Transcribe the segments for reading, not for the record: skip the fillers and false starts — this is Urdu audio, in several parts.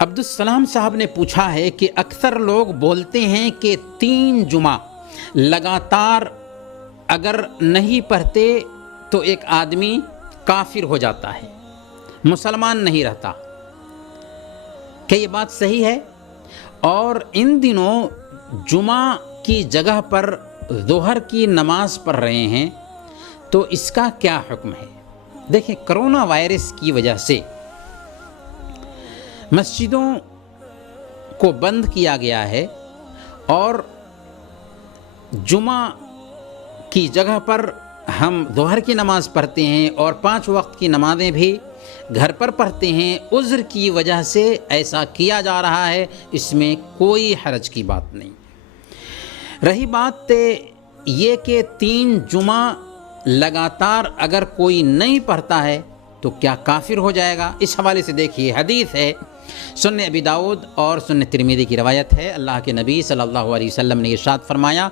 عبدالسلام صاحب نے پوچھا ہے کہ اکثر لوگ بولتے ہیں کہ 3 جمعہ لگاتار اگر نہیں پڑھتے تو ایک آدمی کافر ہو جاتا ہے، مسلمان نہیں رہتا۔ کہ یہ بات صحیح ہے؟ اور ان دنوں جمعہ کی جگہ پر ظہر کی نماز پڑھ رہے ہیں تو اس کا کیا حکم ہے؟ دیکھیں، کرونا وائرس کی وجہ سے مسجدوں کو بند کیا گیا ہے اور جمعہ کی جگہ پر ہم ظہر کی نماز پڑھتے ہیں اور 5 وقت کی نمازیں بھی گھر پر پڑھتے ہیں۔ عذر کی وجہ سے ایسا کیا جا رہا ہے، اس میں کوئی حرج کی بات نہیں۔ رہی بات یہ کہ 3 جمعہ لگاتار اگر کوئی نہیں پڑھتا ہے تو کیا کافر ہو جائے گا؟ اس حوالے سے دیکھیے، حدیث ہے، سنن ابی داؤد اور سنن ترمذی کی روایت ہے۔ اللہ کے نبی صلی اللہ علیہ وسلم نے ارشاد فرمایا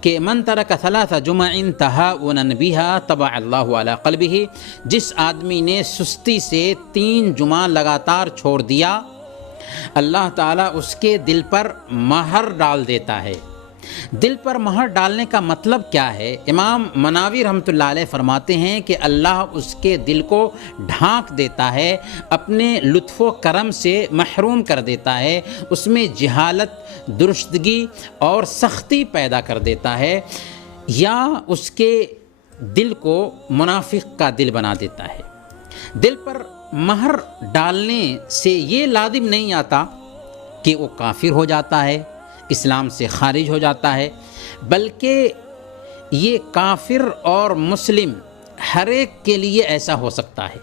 کہ من ترک 3 جمع تہاؤنا بها طبع اللہ علی قلبہ، جس آدمی نے سستی سے 3 جمعہ لگاتار چھوڑ دیا، اللہ تعالیٰ اس کے دل پر مہر ڈال دیتا ہے۔ دل پر مہر ڈالنے کا مطلب کیا ہے؟ امام مناوی رحمۃ اللہ علیہ فرماتے ہیں کہ اللہ اس کے دل کو ڈھانک دیتا ہے، اپنے لطف و کرم سے محروم کر دیتا ہے، اس میں جہالت، درشتگی اور سختی پیدا کر دیتا ہے، یا اس کے دل کو منافق کا دل بنا دیتا ہے۔ دل پر مہر ڈالنے سے یہ لازم نہیں آتا کہ وہ کافر ہو جاتا ہے، اسلام سے خارج ہو جاتا ہے، بلکہ یہ کافر اور مسلم ہر ایک کے لیے ایسا ہو سکتا ہے،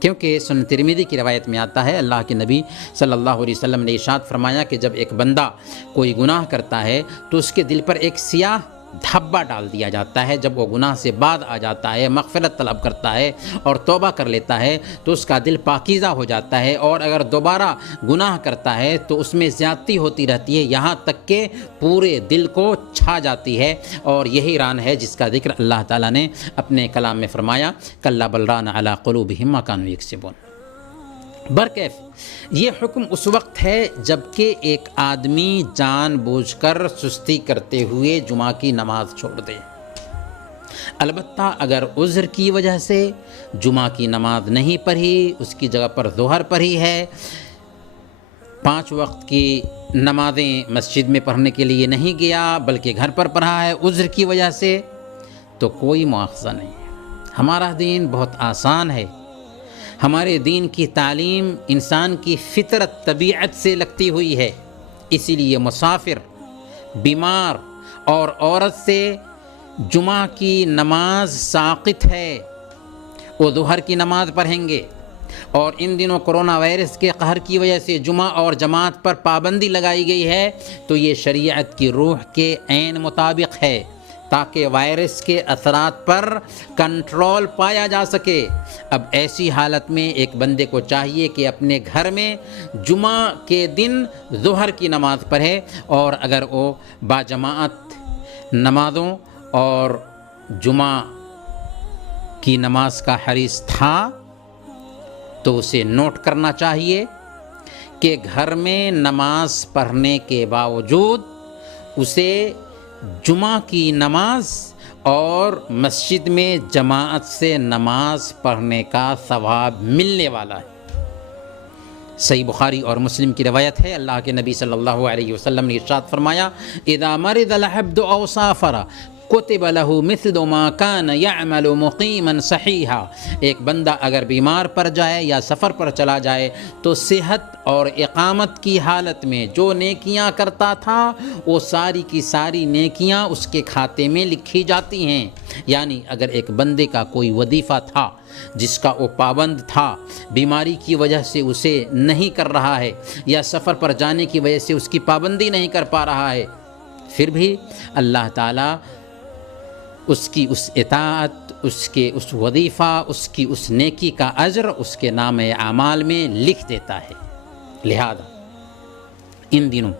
کیونکہ سنن ترمذی کی روایت میں آتا ہے، اللہ کے نبی صلی اللہ علیہ وسلم نے ارشاد فرمایا کہ جب ایک بندہ کوئی گناہ کرتا ہے تو اس کے دل پر ایک سیاہ دھبا ڈال دیا جاتا ہے۔ جب وہ گناہ سے بعد آ جاتا ہے، مغفرت طلب کرتا ہے اور توبہ کر لیتا ہے تو اس کا دل پاکیزہ ہو جاتا ہے، اور اگر دوبارہ گناہ کرتا ہے تو اس میں زیادتی ہوتی رہتی ہے، یہاں تک کہ پورے دل کو چھا جاتی ہے۔ اور یہی ران ہے جس کا ذکر اللہ تعالیٰ نے اپنے کلام میں فرمایا، کلا بل ران علی قلوبہم ما کانوا یکسبون۔ برکیف یہ حکم اس وقت ہے جب کہ ایک آدمی جان بوجھ کر سستی کرتے ہوئے جمعہ کی نماز چھوڑ دے۔ البتہ اگر عذر کی وجہ سے جمعہ کی نماز نہیں پڑھی، اس کی جگہ پر ظہر پڑھی ہے، 5 وقت کی نمازیں مسجد میں پڑھنے کے لیے نہیں گیا بلکہ گھر پر پڑھا ہے عذر کی وجہ سے، تو کوئی مواخذہ نہیں ہے۔ ہمارا دین بہت آسان ہے۔ ہمارے دین کی تعلیم انسان کی فطرت، طبیعت سے لگتی ہوئی ہے، اسی لیے مسافر، بیمار اور عورت سے جمعہ کی نماز ساقط ہے، وہ ظہر کی نماز پڑھیں گے۔ اور ان دنوں کرونا وائرس کے قہر کی وجہ سے جمعہ اور جماعت پر پابندی لگائی گئی ہے، تو یہ شریعت کی روح کے عین مطابق ہے، تاکہ وائرس کے اثرات پر کنٹرول پایا جا سکے۔ اب ایسی حالت میں ایک بندے کو چاہیے کہ اپنے گھر میں جمعہ کے دن ظہر کی نماز پڑھے، اور اگر وہ باجماعت نمازوں اور جمعہ کی نماز کا حریص تھا تو اسے نوٹ کرنا چاہیے کہ گھر میں نماز پڑھنے کے باوجود اسے جمعہ کی نماز اور مسجد میں جماعت سے نماز پڑھنے کا ثواب ملنے والا ہے۔ صحیح بخاری اور مسلم کی روایت ہے، اللہ کے نبی صلی اللہ علیہ وسلم نے ارشاد فرمایا، اذا مرض العبد او سافر کتب له مثل ما كان يعمل مقيما صحيحا۔ ایک بندہ اگر بیمار پڑ جائے یا سفر پر چلا جائے تو صحت اور اقامت کی حالت میں جو نیکیاں کرتا تھا وہ ساری کی ساری نیکیاں اس کے کھاتے میں لکھی جاتی ہیں۔ یعنی اگر ایک بندے کا کوئی وظیفہ تھا جس کا وہ پابند تھا، بیماری کی وجہ سے اسے نہیں کر رہا ہے، یا سفر پر جانے کی وجہ سے اس کی پابندی نہیں کر پا رہا ہے، پھر بھی اللہ تعالیٰ اس کی اس اطاعت، اس کے اس وظیفہ، اس کی اس نیکی کا اجر اس کے نام اعمال میں لکھ دیتا ہے۔ لہذا ان دنوں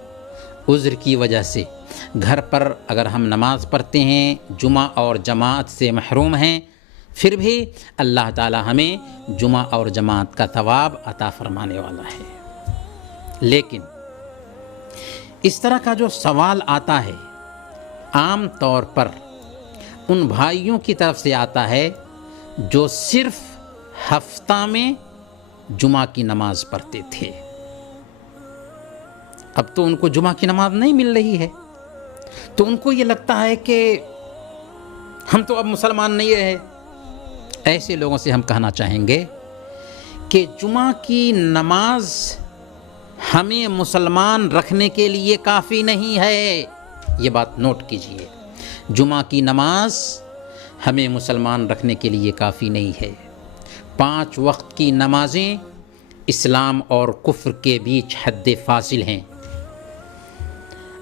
عذر کی وجہ سے گھر پر اگر ہم نماز پڑھتے ہیں، جمعہ اور جماعت سے محروم ہیں، پھر بھی اللہ تعالی ہمیں جمعہ اور جماعت کا ثواب عطا فرمانے والا ہے۔ لیکن اس طرح کا جو سوال آتا ہے عام طور پر ان بھائیوں کی طرف سے آتا ہے جو صرف ہفتہ میں جمعہ کی نماز پڑھتے تھے، اب تو ان کو جمعہ کی نماز نہیں مل رہی ہے، تو ان کو یہ لگتا ہے کہ ہم تو اب مسلمان نہیں رہے۔ ایسے لوگوں سے ہم کہنا چاہیں گے کہ جمعہ کی نماز ہمیں مسلمان رکھنے کے لیے کافی نہیں ہے، یہ بات نوٹ کیجئے، جمعہ کی نماز ہمیں مسلمان رکھنے کے لیے کافی نہیں ہے۔ 5 وقت کی نمازیں اسلام اور کفر کے بیچ حد فاصل ہیں۔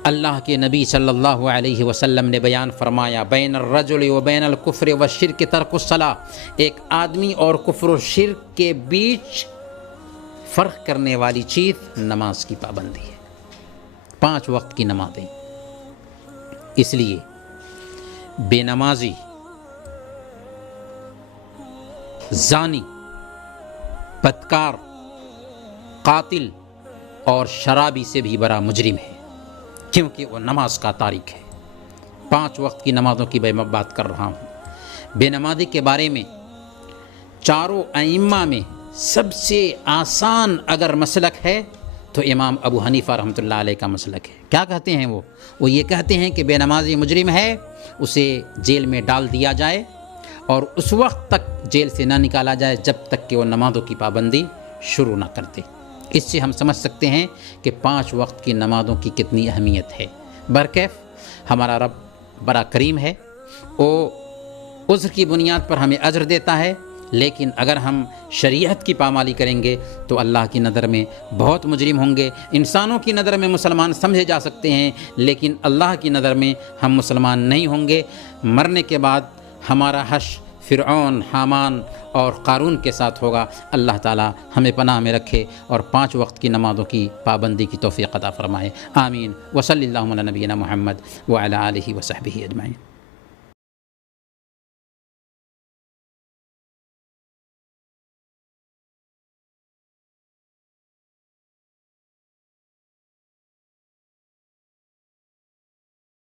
اللہ کے نبی صلی اللہ علیہ وسلم نے بیان فرمایا بین الرجل و بین الکفر والشرک ترک الصلاۃ، ایک آدمی اور کفر و شرک کے بیچ فرق کرنے والی چیز نماز کی پابندی ہے، 5 وقت کی نمازیں۔ اس لیے بے نمازی، زانی، بدکار، قاتل اور شرابی سے بھی بڑا مجرم ہے، کیونکہ وہ نماز کا تارک ہے۔ 5 وقت کی نمازوں کی میں بات کر رہا ہوں۔ بے نمازی کے بارے میں چاروں ائمہ میں سب سے آسان اگر مسلک ہے تو امام ابو حنیفہ رحمۃ اللہ علیہ کا مسلک ہے۔ کیا کہتے ہیں وہ یہ کہتے ہیں کہ بے نمازی مجرم ہے، اسے جیل میں ڈال دیا جائے اور اس وقت تک جیل سے نہ نکالا جائے جب تک کہ وہ نمازوں کی پابندی شروع نہ کر دے۔ اس سے ہم سمجھ سکتے ہیں کہ 5 وقت کی نمازوں کی کتنی اہمیت ہے۔ برکیف ہمارا رب بڑا کریم ہے، وہ عذر کی بنیاد پر ہمیں اجر دیتا ہے، لیکن اگر ہم شریعت کی پامالی کریں گے تو اللہ کی نظر میں بہت مجرم ہوں گے۔ انسانوں کی نظر میں مسلمان سمجھے جا سکتے ہیں، لیکن اللہ کی نظر میں ہم مسلمان نہیں ہوں گے۔ مرنے کے بعد ہمارا حشر فرعون، حامان اور قارون کے ساتھ ہوگا۔ اللہ تعالی ہمیں پناہ میں رکھے اور 5 وقت کی نمازوں کی پابندی کی توفیق عطا فرمائے۔ آمین۔ وصلی اللہ علی نبینا محمد وعلی آلہ وصحبہ اجمعین۔